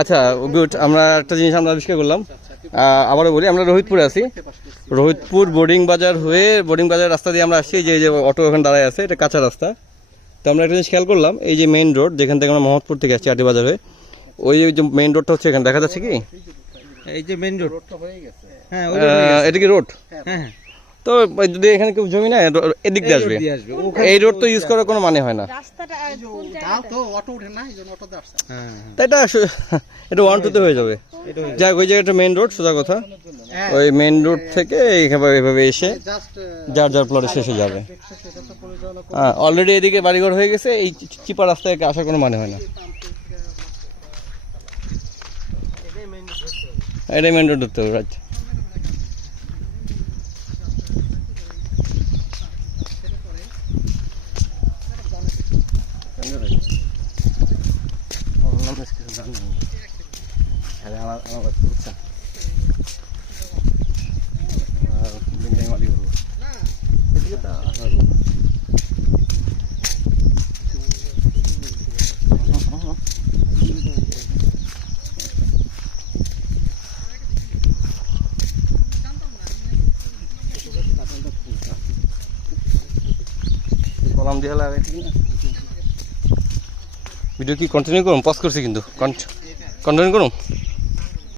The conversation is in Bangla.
আচ্ছা গুড, আমরা একটা জিনিস আমরা আবিষ্কার করলাম। আবারও বলি, আমরা রোহিতপুরে আছি। রোহিতপুর বোর্ডিং বাজার হয়ে, বোর্ডিং বাজার রাস্তা দিয়ে আমরা আসছি। যে অটো ওখানে দাঁড়ায় আছে, এটা কাঁচা রাস্তা। তো আমরা একটা জিনিস খেয়াল করলাম, এই যে মেইন রোড যেখান থেকে আমরা মোহাম্মদপুর থেকে আসছি আটি বাজার হয়ে, ওই যে মেইন রোডটা হচ্ছে এখানে, দেখা যাচ্ছে কি এই যে মেইন রোড, হ্যাঁ এটা কি রোড? হ্যাঁ, তো যদি এখানে কেউ জমি না, এদিক দিয়ে আসবে। এই রোড তো ইউজ করার কোনো মানে হয় না। তাই এটা 1-2 হয়ে যাবে। যাক, ওই জায়গাটা মেইন রোড, সোজা কথা। ওই মেইন রোড থেকে এইভাবে এসে যার যার প্লটে শেষে যাবে। হ্যাঁ, অলরেডি এদিকে বাড়িঘর হয়ে গেছে। এই চিপা রাস্তায় আসার কোনো মানে হয় না। এটাই মেইন রোড ধরতে হবে। আচ্ছা, কলাম দিয়ে লাগে ঠিক না। ভিডিও কি কন্টিনিউ করুন? পজ করছি কিন্তু কন্টিনিউ করুন।